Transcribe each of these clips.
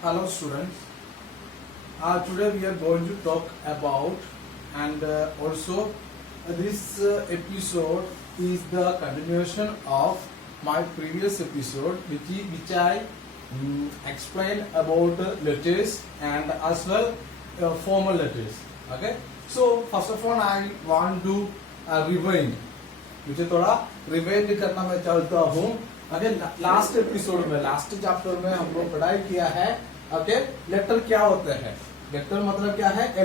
Hello students. Today we are going to talk about and also this episode is the continuation of my previous episode which I explained about letters and as well formal letters. Okay. So first of all I want to rewind. मुझे थोड़ा rewind करना मैं चाहता हूँ. अगर last episode में last chapter में हम लोग पढ़ाई किया है. ओके, लेटर क्या होते हैं. लेटर मतलब क्या है. A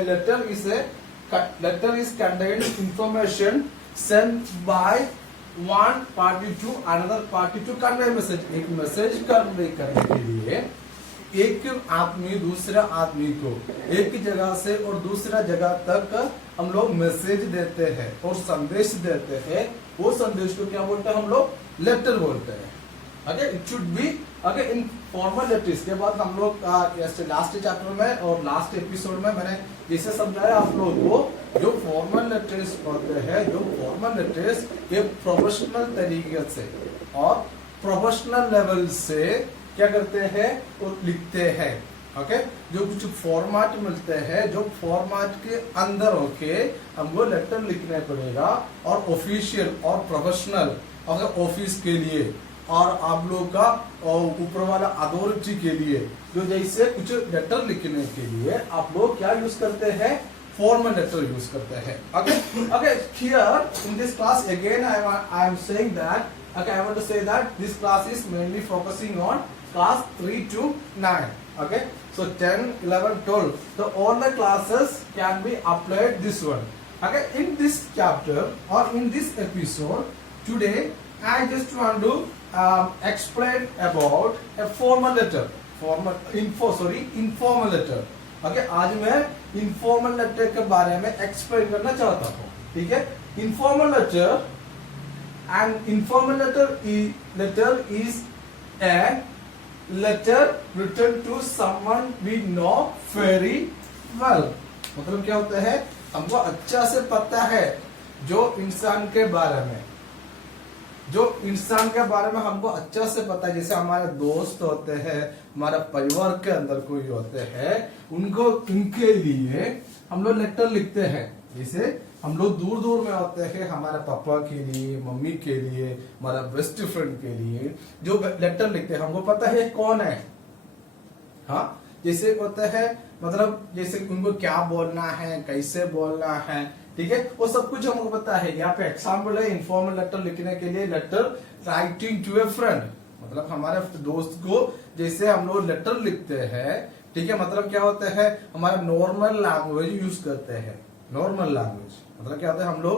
letter is contained information send by one party to another party to convey message. एक मैसेज कन्वे करने के लिए एक आदमी दूसरा आदमी को एक जगह से और दूसरा जगह तक हम लोग मैसेज देते हैं और संदेश देते हैं. वो संदेश को क्या बोलते हैं हम लोग. लेटर बोलते हैं. Okay, it should B okay in formal letters. के बाद हम लोग लास्ट चैप्टर में और लास्ट एपिसोड में मैंने जैसे समझाया आप लोगों को, जो फॉर्मल लेटर्स होते हैं, जो फॉर्मल लेटर्स ये प्रोफेशनल तरीके से और प्रोफेशनल लेवल से क्या करते हैं और लिखते हैं. ओके, जो कुछ फॉर्मेट मिलते हैं, जो फॉर्मेट के अंदर होके हमको लेटर लिखना पड़ेगा और ऑफिशियल और प्रोफेशनल अगर ऑफिस के लिए और आप लोग का ऊपर वाला अथॉरिटी के लिए जो जैसे कुछ लेटर लिखने के लिए आप लोग क्या यूज करते हैं. फॉर्मल लेटर यूज करते हैं. Okay okay, here in this class again I am saying that okay, I want to say that this class is mainly focusing on class 3 to 9. Okay, so 10, 11, 12, so all the classes can be applied this one. Okay, in this chapter or in this episode today I just want to explain about a formal letter, informal letter. Okay, आज मैं informal letter के बारे में explain करना चाहता हूँ. ठीक है, informal letter. An informal letter is a letter written to someone we know very well. मतलब क्या होता है, हमको अच्छा से पता है जो इंसान के बारे में हमको अच्छा से पता है. जैसे हमारे दोस्त होते हैं, हमारे परिवार के अंदर कोई होते हैं, उनके लिए हम लोग लेटर लिखते हैं. जैसे हम लोग दूर दूर में होते हैं, हमारे पापा के लिए, मम्मी के लिए, हमारा बेस्ट फ्रेंड के लिए जो लेटर लिखते हैं, हमको पता है कौन है. हाँ, जैसे होता है मतलब जैसे उनको क्या बोलना है, कैसे बोलना है. ठीक है, वो सब कुछ हमको पता है. यहाँ पे एग्जाम्पल है इनफॉर्मल लेटर लिखने के लिए. Letter writing to a friend मतलब हमारे दोस्त को जैसे हम लोग लेटर लिखते हैं. ठीक है, मतलब क्या होता है, हमारा नॉर्मल लैंग्वेज यूज करते हैं. नॉर्मल लैंग्वेज मतलब क्या होता है, हम लोग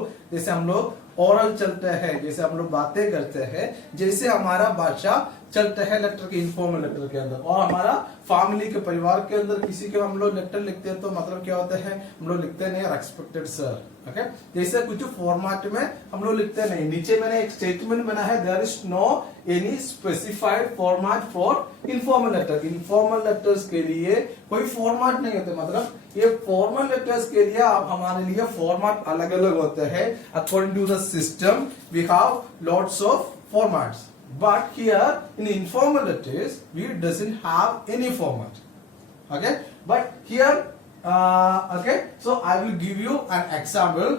ओरल चलते हैं, जैसे हम लोग बातें करते हैं, जैसे हमारा भाषा चलते हैं लेटर के इनफॉर्मल लेटर के अंदर. और हमारा फैमिली के परिवार के अंदर किसी के हम लोग लेटर लिखते हैं तो मतलब क्या होता है, हम लोग लिखते नहीं रेस्पेक्टेड सर. ओके, जैसे कुछ फॉर्मेट में हम लोग लिखते नहीं. नीचे मैंने एक स्टेटमेंट बना है, there is no any specified format for informal letter. Informal letters के लिए कोई फॉर्मेट नहीं होते. मतलब ये फॉर्मल लेटर्स के लिए आप हमारे लिए फॉर्मेट अलग अलग होते हैं. According to the system we have lots of formats. But here in informal letters we doesn't have any format. Okay, but here okay, so I will give you an example.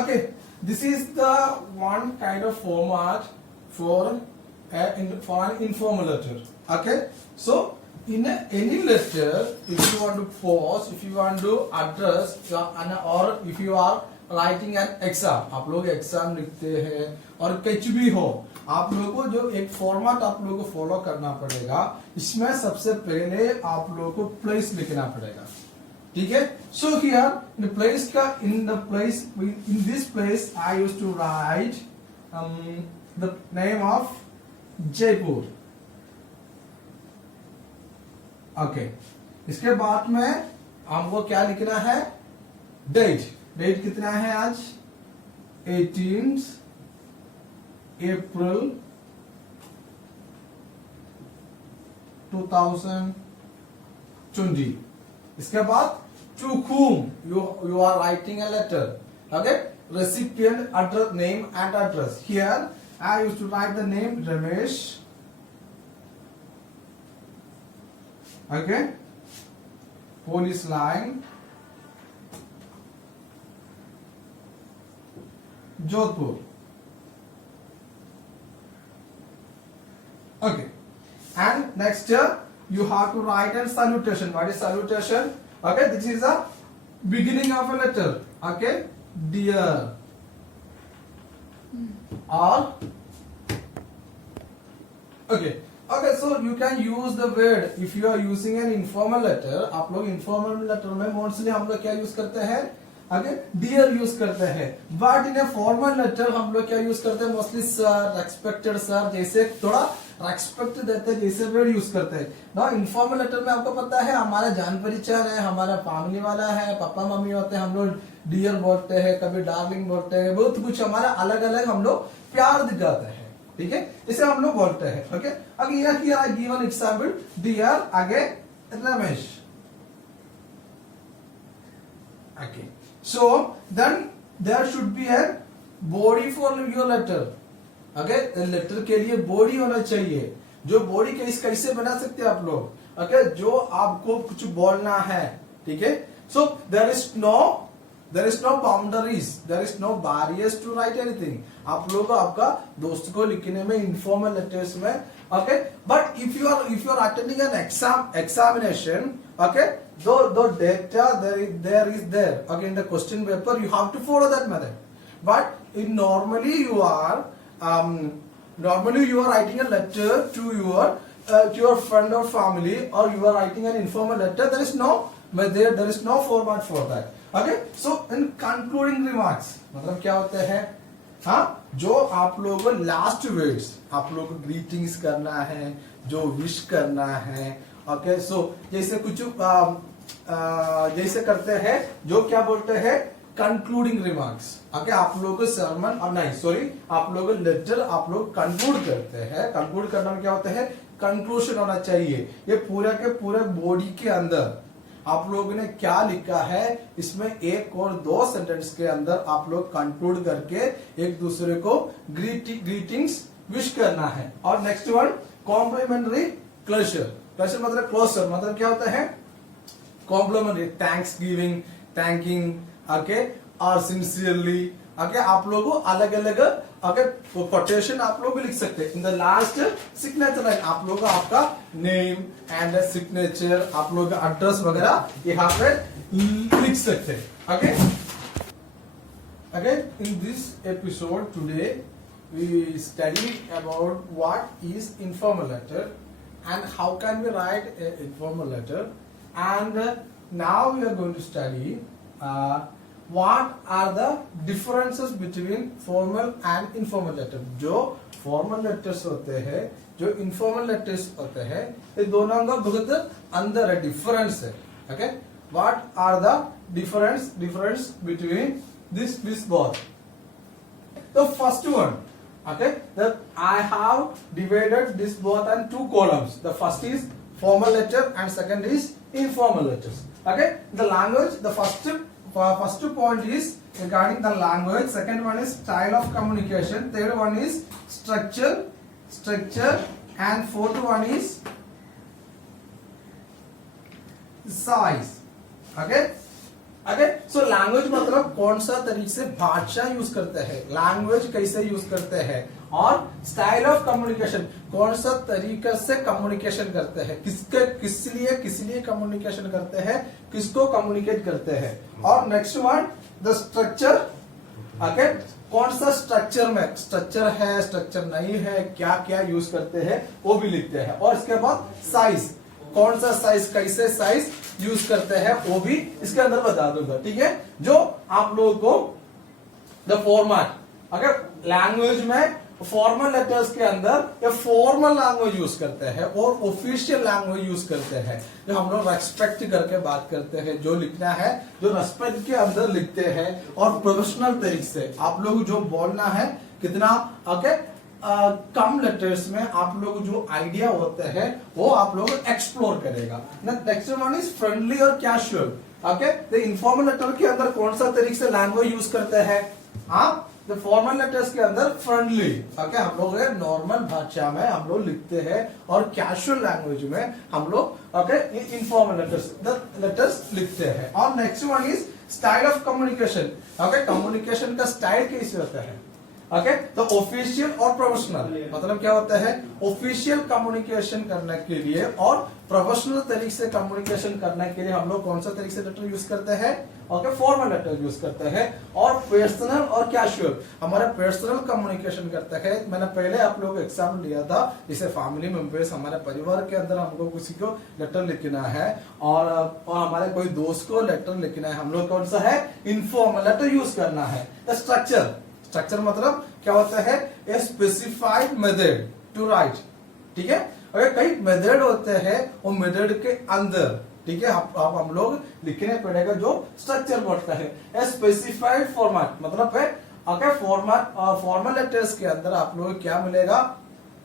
Okay, this is the one kind of format for an informal letter. Okay, so in any letter, if you want to post, if you want to address or if you are writing an exam, आप लोग exam लिखते हैं और कुछ भी हो, आप लोगों को जो एक फॉर्मेट आप लोगों को फॉलो करना पड़ेगा. इसमें सबसे पहले आप लोगों को प्लेस लिखना पड़ेगा. ठीक है, so here in this place I used to write the name of Jaipur. Okay, इसके बाद में हमको क्या लिखना है, डेट. डेट कितना है आज, 18 अप्रैल 2020. इसके बाद to whom you are writing a letter. Okay, recipient address, name and address. Here I used to write the name Ramesh. Okay. Police line, Jodhpur. Okay. And next you have to write a salutation. What is salutation? Okay, this is the beginning of a letter. Okay, dear or okay. Okay, so you can use the word if you are using an informal letter. आप लोग informal letter में mostly हम लोग क्या use करते हैं? Okay, dear use करते हैं. But in a formal letter हम लोग क्या use करते हैं? Mostly sir, respected sir, जैसे थोड़ा respect देते हैं, जैसे word use करते हैं. Now informal letter में आपको पता है हमारा जान परिचय है, हमारा फैमिली वाला है, पापा मम्मी होते हैं, हम लोग dear बोलते हैं, कभी darling बोलते हैं, बहुत कुछ हमारा अलग अलग हम लोग प्यार दिखाते हैं. ठीक है, इसे हम लोग बोलते हैं. ओके, अगर यह किया है गिवन एग्जांपल डियर आगे Ramesh. Okay, so then there should be a body for your letter. Okay, letter के लिए बॉडी होना चाहिए. जो बॉडी कैसे बना सकते हैं आप लोग? ओके, जो आपको कुछ बोलना है. ठीक है, so there is no boundaries, there is no barriers to write anything. आप लोग आपका दोस्त को लिखने में इनफॉर्मल लेटर्स में. Okay, but if you are attending an examination, okay, though data there is there. Okay, in the question paper you have to follow that method. But in normally you are writing a letter to your friend or family, or you are writing an informal letter. There is no method, there is no format for that. Okay, so in concluding remarks मतलब क्या होते हैं? हाँ, जो आप लोगों को last words, आप लोगों को ग्रीटिंग्स करना है, जो विश करना है. ओके, सो जैसे कुछ जैसे करते हैं, जो क्या बोलते हैं कंक्लूडिंग रिमार्क्स. ओके, आप लोगों को सर्मन और नहीं सॉरी आप लोगों को लेटर आप लोग कंक्लूड करते हैं. कंक्लूड करने में क्या होता है? कंक्लूजन होना चाहिए. ये पूरा के पूरे बॉडी के अंदर आप लोगों ने क्या लिखा है, इसमें एक और दो सेंटेंस के अंदर आप लोग कंक्लूड करके एक दूसरे को ग्रीटिंग्स विश करना है. और next one complimentary closure. Closure मतलब क्लोजर मतलब क्या होता है? Complimentary, thanks giving, thanking, okay, और सिंसियरली. ओके, आप लोगों को अलग अलग ओके कोटेशन आप लोग भी लिख सकते हैं. In the last signature line आप लोग आपका नेम एंड सिग्नेचर, आप लोग का एड्रेस वगैरह यहाँ पे लिख सकते हैं. Okay, again in this episode today we study about what is informal letter and how can we write an informal letter, and now we are going to study what are the differences between formal and informal letter. जो formal letters होते हैं, जो informal letters होते हैं, ये दोनों का बहुत अंदर है, difference है. Okay, what are the difference between this both? The first one, okay, that I have divided this both in two columns. The first is formal letter and second is informal letters. Okay, the language, the first point is regarding the language, second one is style of communication, third one is structure, and fourth one is size. Okay, so language मतलब कौन सा तरीके से भाषा use करते हैं, language कैसे use करते हैं, और स्टाइल ऑफ कम्युनिकेशन कौन सा तरीका से कम्युनिकेशन करते हैं, किस लिए कम्युनिकेशन करते हैं, किसको कम्युनिकेट करते हैं. और next one the structure. Okay, कौन सा स्ट्रक्चर में स्ट्रक्चर है, स्ट्रक्चर नहीं है, क्या क्या यूज करते हैं वो भी लिखते हैं. और इसके बाद साइज, कौन सा साइज, कैसे साइज यूज करते हैं वो भी इसके अंदर बता दूंगा. ठीक है, जो आप लोगों को द फॉर्मेट, अगर लैंग्वेज में फॉर्मल लेटर्स के अंदर या फॉर्मल लैंग्वेज यूज करते हैं और ऑफिशियल लैंग्वेज यूज करते हैं, जो हम लोग रेस्पेक्ट करके बात करते हैं, जो लिखना है जो रेस्पेक्ट के अंदर लिखते हैं, और प्रोफेशनल तरीके से आप लोग जो बोलना है कितना ओके कम लेटर्स में आप लोग जो आइडिया होते हैं वो आप लोग एक्सप्लोर करेगा. नेक्स्ट वन इज फ्रेंडली और कैजुअल. ओके, तो इनफॉर्मल लेटर के अंदर कौन सा तरीके से लैंग्वेज यूज करते हैं, हाँ द फॉर्मल लेटर्स के अंदर फ्रेंडली, ओके, हम लोग नॉर्मल भाषा में हम लोग लिखते हैं और कैजुअल लैंग्वेज में हम लोग ओके इनफॉर्मल लेटर्स लिखते हैं। और next one is style of communication, okay, communication का स्टाइल कैसे होता है, ओके, तो ऑफिशियल और प्रोफेशनल, मतलब क्या होता है, ऑफिशियल कम्युनिकेशन करने के लिए और प्रोफेशनल तरीके से कम्युनिकेशन करने के लिए हम लोग कौन सा तरीके से लेटर यूज करते हैं, ओके, फॉर्मल लेटर यूज करते हैं। और पर्सनल और कैजुअल हमारा पर्सनल कम्युनिकेशन करते हैं। मैंने पहले आप लोगों को एग्जाम्पल दिया था, जैसे फैमिली मेंबर्स, हमारे परिवार के अंदर हमको किसी को लेटर लिखना है और हमारे कोई दोस्त को लेटर लिखना है, हम लोग कौन सा है, इनफॉर्मल लेटर यूज करना है। स्ट्रक्चर मतलब क्या होता है, a specified method to write, ठीक है, अगर कई मेथड होते हैं वो मेथड के अंदर, ठीक है, आप हम लोग लिखने पड़ेगा जो स्ट्रक्चर बोलता है। ए स्पेसिफाइड फॉर्मेट मतलब है अगर फॉर्मेट फॉर्मल लेटर्स के अंदर आप लोगों को क्या मिलेगा,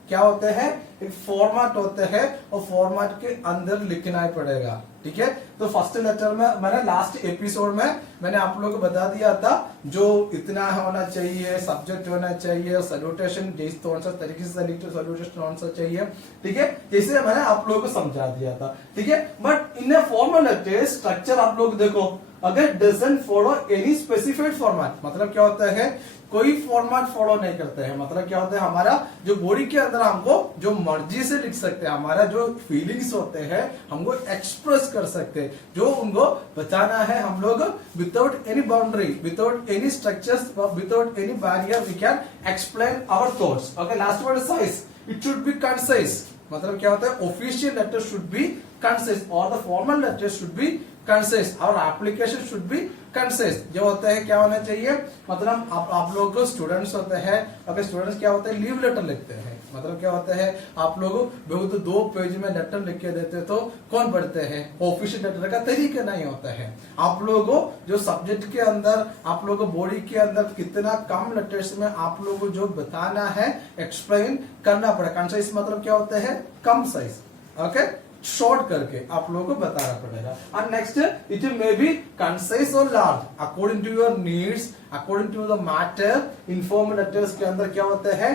क्या होते हैं, एक फॉर्मेट होते हैं और फॉर्मेट के अंदर लिखना ही पड़ेगा, ठीक है। तो फर्स्ट लेटर में मैंने लास्ट एपिसोड में मैंने आप लोगों को बता दिया था जो इतना होना चाहिए, सब्जेक्ट होना चाहिए, सैल्यूटेशन जिस कौन सा तरीके से सैल्यूटेशन कौन सा चाहिए, ठीक है, जैसे मैंने आप लोगों को समझा दिया था, ठीक है। But informal letter structure आप लोग देखो, अगर doesn't follow any specified format, मतलब क्या होता है, कोई फॉर्मेट फॉलो नहीं करते हैं, मतलब क्या होता है, हमारा जो बॉडी के अंदर हमको जो मर्जी से लिख सकते हैं, हमारा जो फीलिंग्स होते हैं हमको एक्सप्रेस कर सकते हैं, जो उनको बताना है हम लोग without any boundary, without any structures, without any barrier we can explain our thoughts. Okay, last word size, it should be concise, मतलब क्या होता है, official letter should be concise और the formal letter should be concise और application should be concise. जो होता है क्या होना चाहिए, मतलब आप लोग स्टूडेंट्स होते हैं, अगर स्टूडेंट्स क्या होते हैं, लीव लेटर लिखते हैं, मतलब क्या होता है, आप लोग बहुत 2 पेज में लेटर लिख के देते तो कौन पढ़ते हैं, ऑफिशियल लेटर का तरीका नहीं होता है। आप लोगों जो सब्जेक्ट के अंदर, आप लोगों बॉडी के अंदर कितना कम लेटर्स में आप लोगों जो बताना है, एक्सप्लेन करना पड़ेगा। कंसाइज मतलब क्या होता है, कम साइज, ओके, शॉर्ट करके आप लोगों को बताना पड़ेगा। और next, it may be concise और large according to your needs, according to the matter. Informal letters के अंदर क्या होते हैं,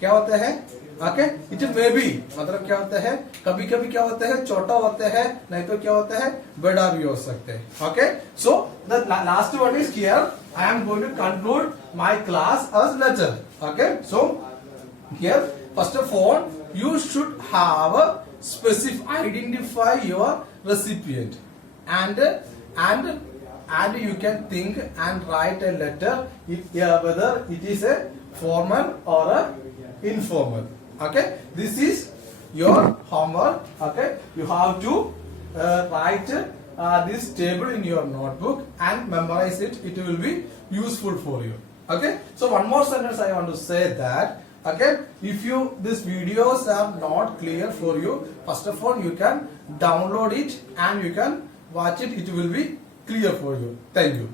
क्या होते हैं, ओके, इट मे बी मतलब क्या होता है, कभी कभी क्या होता है, छोटा होते हैं, नहीं तो क्या होता है, बड़ा भी हो सकते हैं। Okay, so the last word is here, I am going to conclude my class as letter. Okay, so here first of all you should have identify your recipient and you can think and write a letter whether it is a formal or a informal. Okay, this is your homework. Okay, you have to write this table in your notebook and memorize it. It will be useful for you. Okay, so one more sentence I want to say that, okay, if these videos are not clear for you, first of all you can download it and you can watch it. It will be clear for you. Thank you.